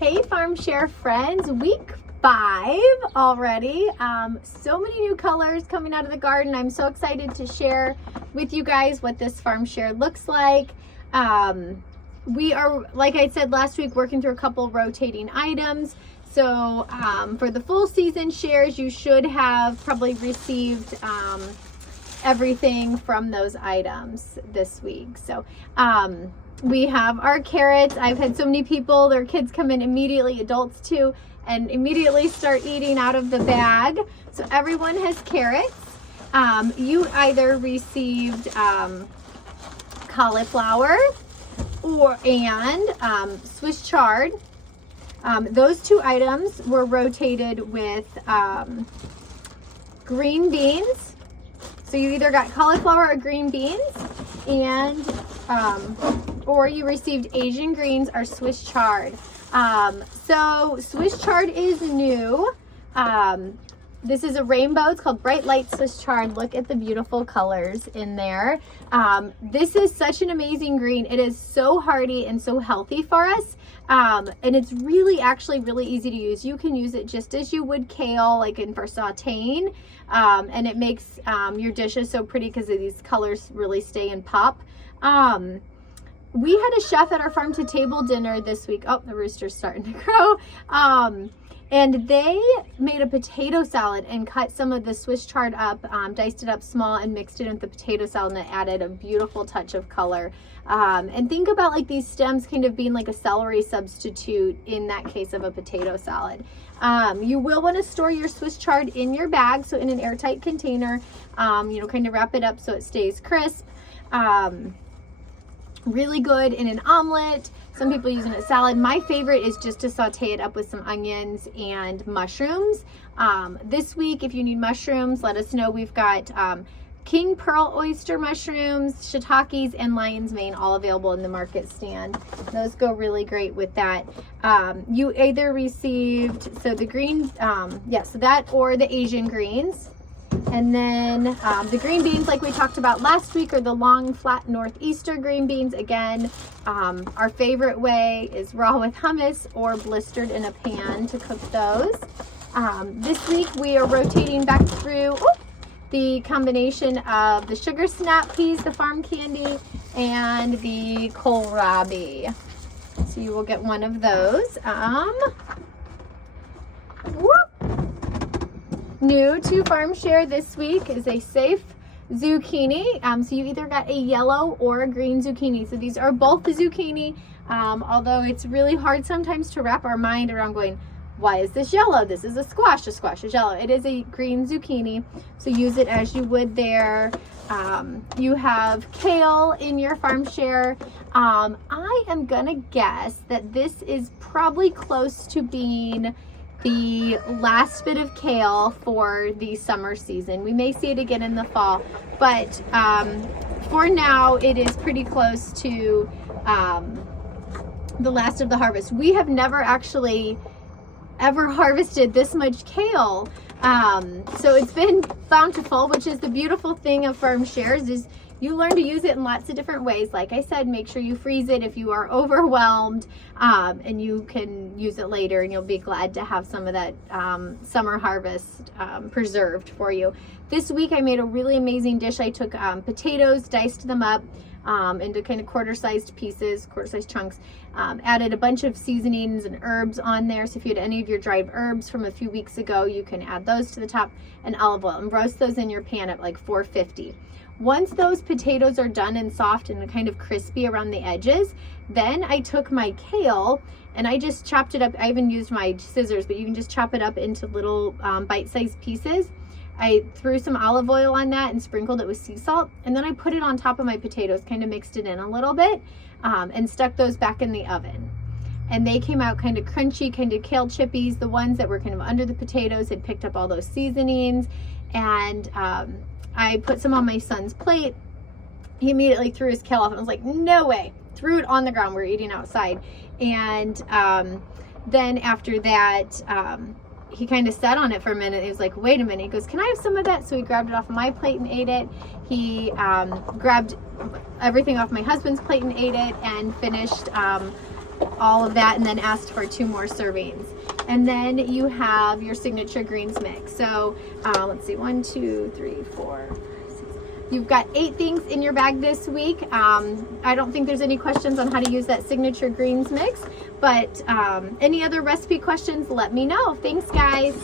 Hey Farm Share friends, week 5 already. So many new colors coming out of the garden. I'm so excited to share with you guys what this Farm Share looks like. We are, like I said last week, working through a couple rotating items. So for the full season shares, you should have probably received everything from those items this week. So we have our carrots. I've had so many people, their kids come in immediately, adults too, and immediately start eating out of the bag. So everyone has carrots. You either received cauliflower and Swiss chard. Those two items were rotated with green beans. So you either got cauliflower or green beans, and or you received Asian greens or Swiss chard. So Swiss chard is new. This is a rainbow. It's called Bright Light Swiss chard. Look at the beautiful colors in there. This is such an amazing green. It is so hardy and so healthy for us. And it's really actually really easy to use. You can use it just as you would kale, like for sauteing. And it makes your dishes so pretty because these colors really stay and pop. We had a chef at our farm to table dinner this week. Oh, the rooster's starting to crow. And they made a potato salad and cut some of the Swiss chard up, diced it up small and mixed it with the potato salad, and it added a beautiful touch of color. And think about like these stems kind of being like a celery substitute in that case of a potato salad. You will want to store your Swiss chard in your bag, so in an airtight container, kind of wrap it up so it stays crisp. Really good in an omelet. Some people use it in a salad. My favorite is just to saute it up with some onions and mushrooms. This week, if you need mushrooms, let us know. We've got king pearl oyster mushrooms, shiitakes, and lion's mane all available in the market stand. Those go really great with that. You either received, so the green, so that or the Asian greens. And then the green beans, like we talked about last week, are the long, flat northeaster green beans. Again, our favorite way is raw with hummus or blistered in a pan to cook those. This week we are rotating back through the combination of the sugar snap peas, the farm candy, and the kohlrabi. So you will get one of those. New to Farm Share this week is a safe zucchini. So you either got a yellow or a green zucchini. So these are both the zucchini, although it's really hard sometimes to wrap our mind around going, why is this yellow? This is a squash is yellow. It is a green zucchini, so use it as you would there. You have kale in your Farm Share. I am gonna guess that this is probably close to being the last bit of kale for the summer season. We may see it again in the fall, but for now it is pretty close to the last of the harvest. We have never actually ever harvested this much kale, so it's been bountiful, which is the beautiful thing of Farm Shares is you learn to use it in lots of different ways. Like I said, make sure you freeze it if you are overwhelmed, and you can use it later, and you'll be glad to have some of that summer harvest preserved for you. This week I made a really amazing dish. I took potatoes, diced them up into kind of quarter-sized pieces, quarter-sized chunks, added a bunch of seasonings and herbs on there. So if you had any of your dried herbs from a few weeks ago, you can add those to the top, and olive oil, and roast those in your pan at like 450. Once those potatoes are done and soft and kind of crispy around the edges, then I took my kale and I just chopped it up. I even used my scissors, but you can just chop it up into little bite-sized pieces. I threw some olive oil on that and sprinkled it with sea salt, and then I put it on top of my potatoes, kind of mixed it in a little bit, and stuck those back in the oven. And they came out kind of crunchy, kind of kale chippies. The ones that were kind of under the potatoes had picked up all those seasonings, and I put some on my son's plate. He immediately threw his kale off and was like, no way. Threw it on the ground. We were eating outside. And then after that, he kind of sat on it for a minute. He was like, wait a minute. He goes, can I have some of that? So he grabbed it off of my plate and ate it. He grabbed everything off my husband's plate and ate it, and finished all of that and then asked for 2 more servings. And then you have your signature greens mix. So let's see, 1, 2, 3, 4, 5, 6. You've got 8 things in your bag this week. I don't think there's any questions on how to use that signature greens mix, but any other recipe questions, let me know. Thanks, guys.